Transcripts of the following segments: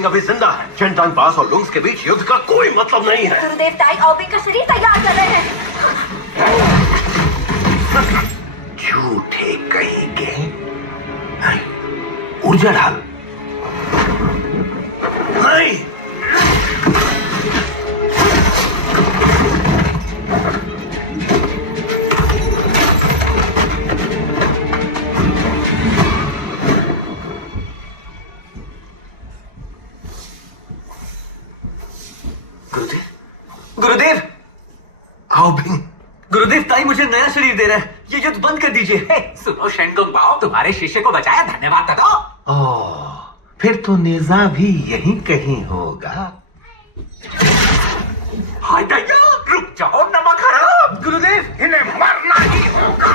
ऑबिंग अभी जिंदा है। चेंटांग पास और लुंग्स के बीच युद्ध का कोई मतलब नहीं है। गुरुदेव ताई ऑबिंग का शरीर तैयार कर रहे हैं। झूठे कहेंगे। ऊर्जा डाल। नहीं। गुरुदेव, गुरुदेव, ऑबिंग, गुरुदेव ताई मुझे नया शरीर दे रहे हैं। ये युद्ध बंद कर दीजिए। सुनो शेंगुंग बाओ, तुम्हारे शिष्य को बचाया, धन्यवाद तो दो। ओह, फिर तो नेजा भी यहीं कहीं होगा। हाय दैया, रुक जाओ नमक हराम। गुरुदेव, इन्हें मरना ही होगा।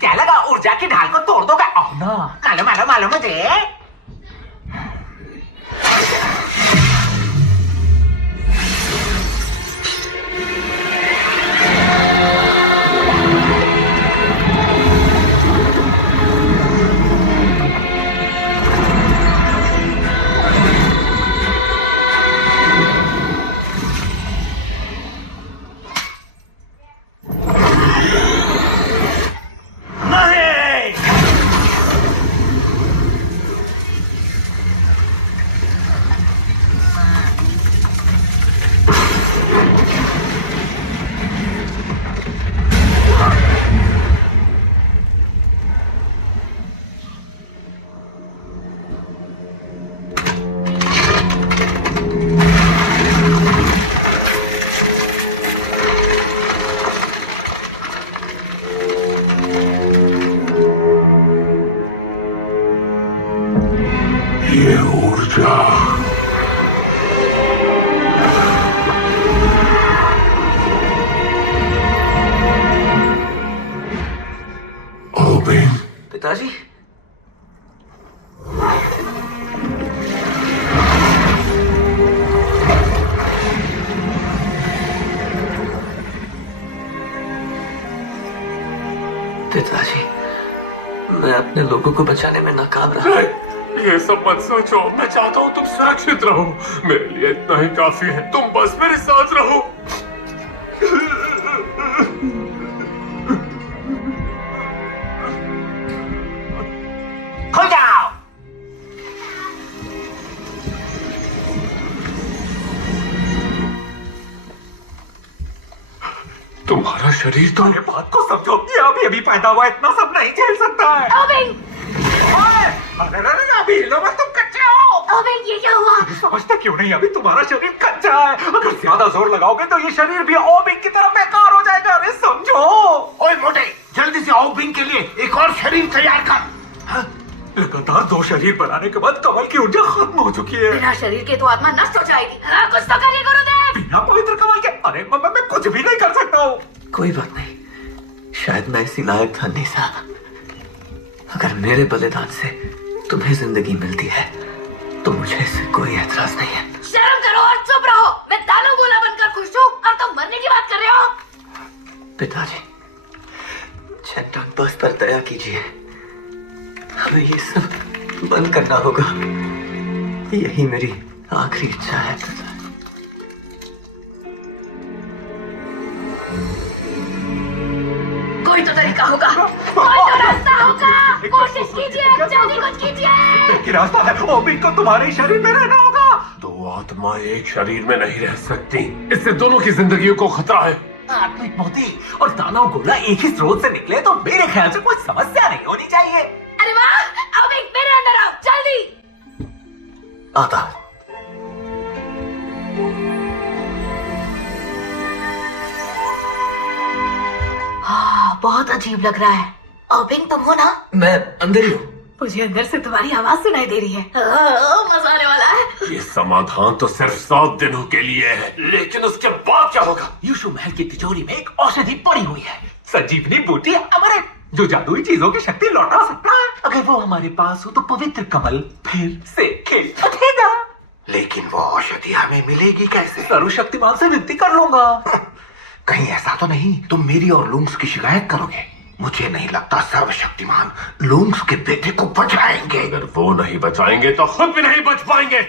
क्या लगा ऊर्जा की ढाल को तोड़ दोगे? ओह नो, मालूम मालूम मालूम मुझे। ये ऊर्जा ऑबिंग, पिताजी, पिताजी, मैं अपने लोगों को बचाने में नाकाम रहा। ये सब मत सोचो। मैं चाहता हूँ तुम सुरक्षित रहो। मेरे लिए इतना ही काफी है। तुम बस मेरे साथ रहो। खुल जाओ। तुम्हारा शरीर तो मेरे बात को समझो, ये अभी अभी पैदा हुआ, इतना सब नहीं झेल सकता है। ऑबिंग, अरे अरे अभी हिलो मत, तुम कच्चे हो। ऑबिंग, ये क्या हुआ? समझते क्यों नहीं? अभी तुम्हारा शरीर कच्चा है। अगर ज्यादा जोर लगाओगे तो ये शरीर भी ऑबिंग की तरह बेकार हो जाएगा। अरे समझो। ओए मोटे, जल्दी से ऑबिंग के लिए एक और शरीर तैयार कर। हाँ? लगातार 2 शरीर बनाने के बाद कमल की ऊर्जा खत्म हो चुकी है। बिना शरीर के तो आत्मा नष्ट हो जाएगी। हाँ, कुछ तो करिए गुरुदेव। बिना पवित्र कमल के अरे मैं कुछ भी नहीं कर सकता हूँ। कोई बात नहीं, शायद मैं इसी लायक था। निशा, अगर मेरे बलिदान से तुम्हें जिंदगी मिलती है तो मुझे इससे कोई एतराज नहीं है। शर्म करो और चुप रहो। मैं दानव गोला बनकर खुश हूँ और तुम मरने की बात कर रहे हो। पिताजी, चेंटांग बस पर दया कीजिए। हमें ये सब बंद करना होगा। यही मेरी आखिरी इच्छा है। कोई तो तरीका होगा, कोई तो रास्ता होगा। कोशिश कीजिए, जल्दी कुछ कीजिए। एक ही रास्ता है, ऑबिंग को तुम्हारे ही शरीर में रहना होगा। 2 आत्मा एक शरीर में नहीं रह सकती। इससे दोनों की जिंदगियों को खतरा है। आत्मिक मोती और दानव गोला एक ही स्रोत से निकले तो मेरे ख्याल से कोई समस्या नहीं होनी चाहिए। अरे वाह, ऑबिंग मेरे अंदर आओ जल्दी। आता हूं। हाँ, बहुत अजीब लग रहा है। ऑबिंग तुम हो ना? मैं अंदर ही हूँ। मुझे अंदर से तुम्हारी आवाज सुनाई दे रही है। मजा आने वाला है। ये समाधान तो सिर्फ 7 दिनों के लिए है, लेकिन उसके बाद क्या होगा? यूशु महल की तिजोरी में एक औषधि पड़ी हुई है, संजीवनी बूटी अमृत, जो जादुई चीजों की शक्ति लौटा सकता है। अगर वो हमारे पास हो तो पवित्र कमल फिर से खिल उठेगा। लेकिन वो औषधि हमें मिलेगी कैसे? सर्वशक्तिमान से विनती कर लूंगा। कहीं ऐसा तो नहीं तुम मेरी और लुंग्स की शिकायत करोगे? मुझे नहीं लगता सर्वशक्तिमान लूम्स के बेटे को बचाएंगे। अगर वो नहीं बचाएंगे तो खुद भी नहीं बच पाएंगे।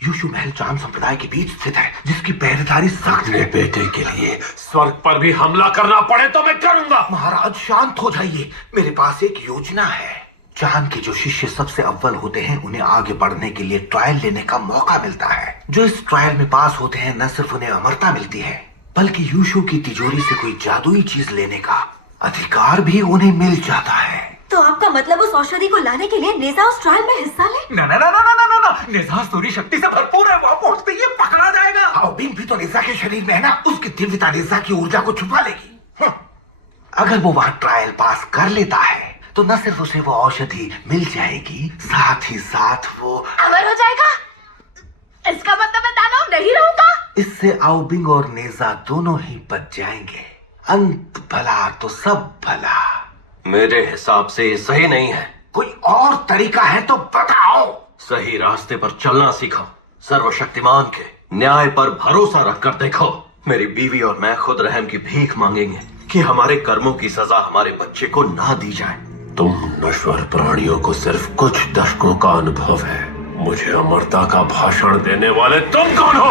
यूशु महल चांद संप्रदाय के बीच स्थित है, जिसकी पहरेदारी सख्त अपने है। बेटे के लिए स्वर्ग पर भी हमला करना पड़े तो मैं करूंगा। महाराज शांत हो जाइए, मेरे पास एक योजना है। चांद के जो शिष्य सबसे अव्वल होते हैं उन्हें आगे बढ़ने के लिए ट्रायल लेने का मौका मिलता है। जो इस ट्रायल में पास होते हैं न सिर्फ उन्हें अमरता मिलती है, बल्कि यूशु की तिजोरी से कोई जादुई चीज लेने का अधिकार भी उन्हें मिल जाता है। तो आपका मतलब उस औषधि को लाने के लिए नेजा उस ट्रायल में हिस्सा ले? ना ना ना ना ना ना ना, नेजा सूर्य शक्ति से भरपूर है, वहां पहुंचते ही ये पकड़ा जाएगा। आओबिंग भी तो नेजा के शरीर में है ना, उसकी दिव्यता नेजा की ऊर्जा को छुपा लेगी। अगर वो वहां ट्रायल पास कर लेता है तो न सिर्फ उसे वो औषधि मिल जाएगी, साथ ही साथ वो अमर हो जाएगा। इसका मतलब मैं दानव नहीं रहूंगा। इससे आओबिंग और नेजा दोनों ही बच जाएंगे। अंत भला तो सब भला। मेरे हिसाब से ये सही नहीं है। कोई और तरीका है तो बताओ। सही रास्ते पर चलना सीखो। सर्वशक्तिमान के न्याय पर भरोसा रखकर देखो। मेरी बीवी और मैं खुद रहम की भीख मांगेंगे कि हमारे कर्मों की सजा हमारे बच्चे को ना दी जाए। तुम नश्वर प्राणियों को सिर्फ कुछ दशकों का अनुभव है, मुझे अमरता का भाषण देने वाले तुम कौन हो?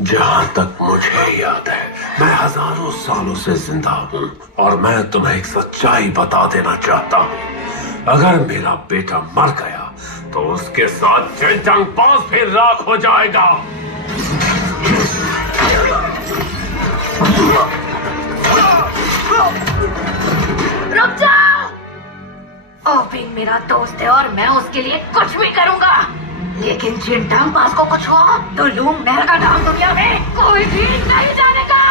जहां तक मुझे याद है मैं हजारों सालों से जिंदा हूं और मैं तुम्हें एक सच्चाई बता देना चाहता हूं। अगर मेरा बेटा मर गया तो उसके साथ चेंटांग पास भी राख हो जाएगा। रुक जाओ। ओबिंग मेरा दोस्त है और मैं उसके लिए कुछ भी करूंगा, लेकिन चिंटांग पास को कुछ हुआ तो लूम महल का नाम दुनिया में कोई भी नहीं जानेगा।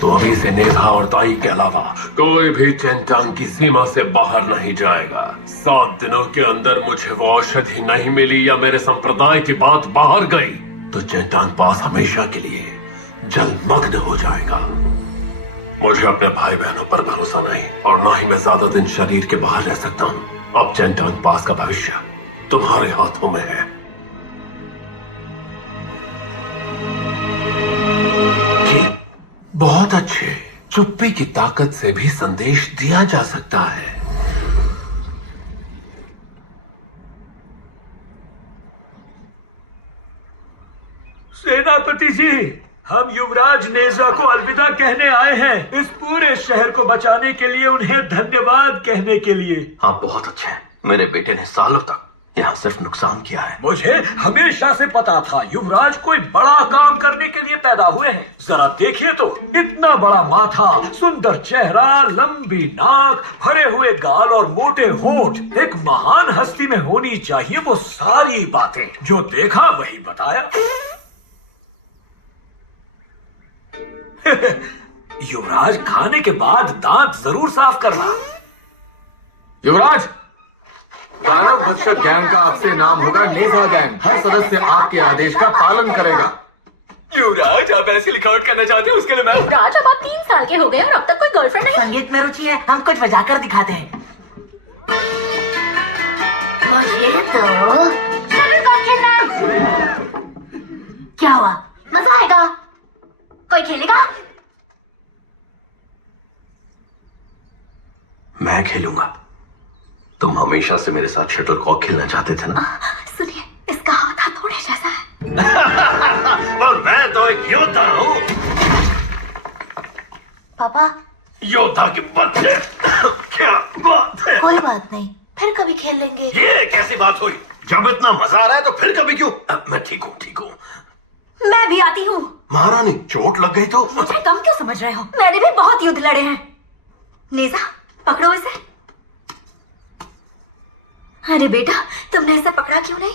तो अभी से नेजा और ताई के अलावा कोई भी चेंटांग की सीमा से बाहर नहीं जाएगा। 7 दिनों के अंदर मुझे वो औषधि नहीं मिली या मेरे संप्रदाय की बात बाहर गई तो चेंटांग पास हमेशा के लिए जलमग्न हो जाएगा। मुझे अपने भाई बहनों पर भरोसा नहीं और ना ही मैं ज्यादा दिन शरीर के बाहर रह सकता हूँ। अब चेंटांग पास का भविष्य तुम्हारे हाथों में है। बहुत अच्छे। चुप्पी की ताकत से भी संदेश दिया जा सकता है। सेनापति जी, हम युवराज नेजा को अलविदा कहने आए हैं। इस पूरे शहर को बचाने के लिए उन्हें धन्यवाद कहने के लिए। आप बहुत अच्छे हैं। मेरे बेटे ने सालों तक यहाँ सिर्फ नुकसान किया है। मुझे हमेशा से पता था युवराज कोई बड़ा काम करने के लिए पैदा हुए हैं। जरा देखिए तो, इतना बड़ा माथा, सुंदर चेहरा, लंबी नाक, भरे हुए गाल और मोटे होंठ। एक महान हस्ती में होनी चाहिए वो सारी बातें। जो देखा वही बताया। युवराज, खाने के बाद दांत जरूर साफ करना। युवराज, दानव भक्षक गैंग का आपसे नाम होगा नेजा गैंग। हर सदस्य आपके आदेश का पालन करेगा। युवराज, आप ऐसी लिखावट करना चाहते हैं उसके लिए मैं राज, अब आप 3 साल के हो गए और अब तक कोई गर्लफ्रेंड नहीं। संगीत में रुचि है, हम कुछ बजाकर दिखाते हैं। मुझे तो शटलकॉक खेलना है। क्या हुआ? मजा आएगा। कोई खेलेगा? मैं खेलूंगा। तुम हमेशा से मेरे साथ शटलकॉक खेलना चाहते थे ना? सुनिए, इसका हाथ हथौड़े जैसा है। और मैं तो एक योद्धा हूँ। पापा, योद्धा के बच्चे। क्या बात है? कोई बात नहीं, फिर कभी खेल लेंगे। ये कैसी बात हुई? जब इतना मजा आ रहा है तो फिर कभी क्यों? मैं ठीक हूँ, ठीक हूँ। मैं भी आती हूँ। महारानी, चोट लग गई तो? मुझे कम क्यों समझ रहे हो? मैंने भी बहुत युद्ध लड़े हैं। नेजा, पकड़ो इसे। अरे बेटा, तुमने इसे पकड़ा क्यों नहीं?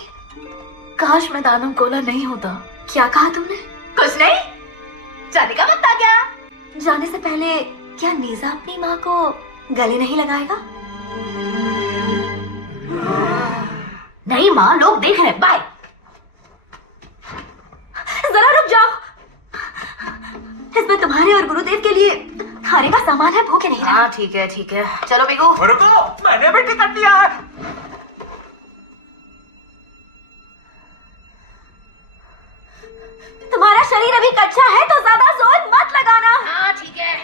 काश मैं दानव गोला नहीं होता। क्या कहा तुमने? कुछ नहीं। जाने का वक्त आ गया। जाने से पहले क्या नेजा अपनी माँ को गले नहीं लगाएगा? नहीं माँ, लोग देख रहे हैं। बाय। जरा रुक जाओ। इसमें तुम्हारे और गुरुदेव के लिए खाने का सामान है, भूखे नहीं रहे। हाँ ठीक है, ठीक है। चलो बिगू। रुको, मैंने भी टिकट लिया है। एक अच्छा है तो ज्यादा जोर मत लगाना। हाँ ठीक है।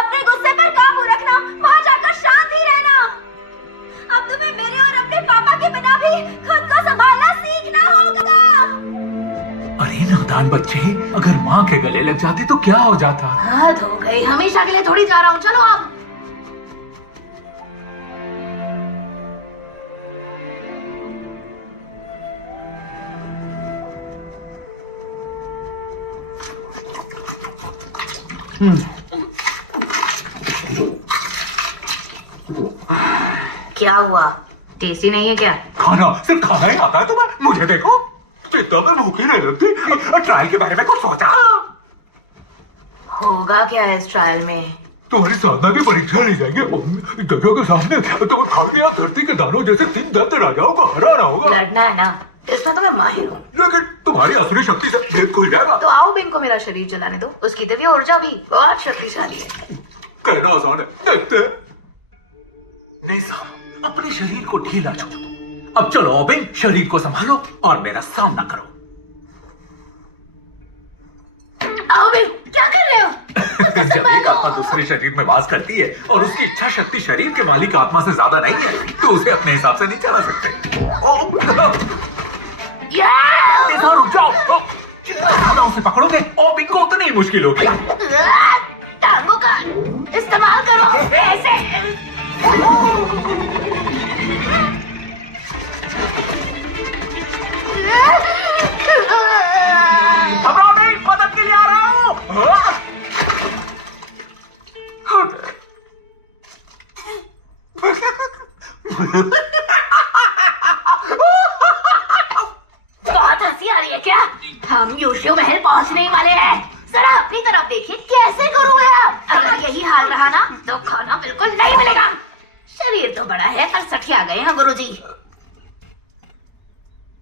अपने गुस्से पर काबू रखना, वहाँ जाकर शांत ही रहना। अब तुम्हें मेरे और अपने पापा के बिना भी खुद को संभालना सीखना होगा। अरे नादान बच्चे, अगर माँ के गले लग जाते तो क्या हो जाता? हद हो गई, हमेशा के लिए थोड़ी जा रहा हूँ, चलो अब। क्या हुआ, टेस्टी नहीं है क्या? खाना सिर्फ खाना ही आता है तुम्हें? मुझे देखो, चित्ता में भूख ही नहीं लगती। ट्रायल के बारे में कुछ सोचा? होगा क्या इस ट्रायल में? तुम्हारी साधना की परीक्षा ली जाएगी। जजों के सामने तुम्हें खाने या धरती के दानों जैसे 3 दंत राजाओं को हराना होगा। लड़ना है ना, इसमें तो मैं माहिर हूँ। लेकिन तुम्हारी असली शक्ति से भेद खुल जाएगा। तो आओ बिन को मेरा शरीर जलाने दो, उसकी दिव्य ऊर्जा भी बहुत शक्तिशाली है। कहना आसान है, देखते हैं। नहीं साहब, अपने शरीर को ढीला छोड़ दो। अब चलो ओबिन, शरीर को संभालो और मेरा सामना करो। आओ बिन, क्या कर रहे हो? जब एक आत्मा दूसरे शरीर में वास करती है और उसकी इच्छा शक्ति शरीर के मालिक आत्मा से ज्यादा नहीं है, तो उसे अपने हिसाब से नहीं चला सकते। रुक जाओ, जितना ज्यादा उसे पकड़ोगे ओबिन को उतनी ही मुश्किल होगी। टांगों का इस्तेमाल करो ऐसे। घबराओ नहीं, मदद के लिए आ रहा हूं। बहुत हंसी आ रही है क्या? हम यूशियो महल पहुंचने ही वाले हैं। जरा अपनी तरफ देखिए, कैसे करूँगा आप? अगर यही हाल रहा ना तो खाना बिल्कुल नहीं मिलेगा। शरीर तो बड़ा है पर सठिया गए हैं गुरुजी।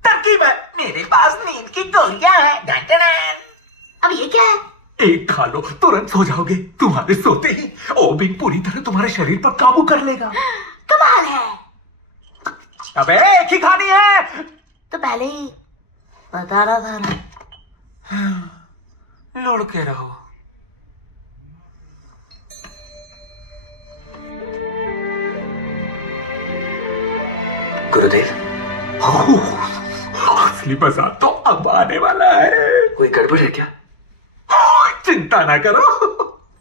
तरकीब है, मेरे पास नींद की गोलियां हैं। अब ये क्या है? एक खा लो, तुरंत सो जाओगे। तुम्हारे सोते ही ओबिन पूरी तरह तुम्हारे शरीर पर काबू कर लेगा। कमाल है। अबे एक ही खानी है। तो पहले ही बता रहा था ना। लड़ के रहो। गुरुदेव, असली मजा तो अब आने वाला है। कोई गड़बड़ है क्या? चिंता ना करो,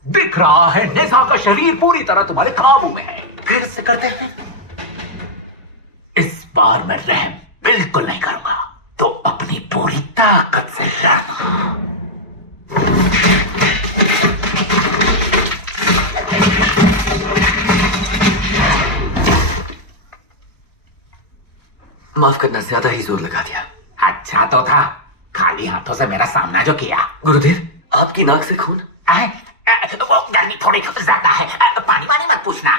दिख रहा है नेसा का शरीर पूरी तरह तुम्हारे काबू में है। फिर से करते हैं। इस बार मैं रहम बिल्कुल नहीं करूंगा, तो अपनी पूरी ताकत से लड़ना। माफ करना, ज्यादा ही जोर लगा दिया। अच्छा तो था, खाली हाथों से मेरा सामना जो किया। गुरुदेव, आपकी नाक से खून? वो गर्मी थोड़ी ज्यादा है, पानी वानी मत पूछना।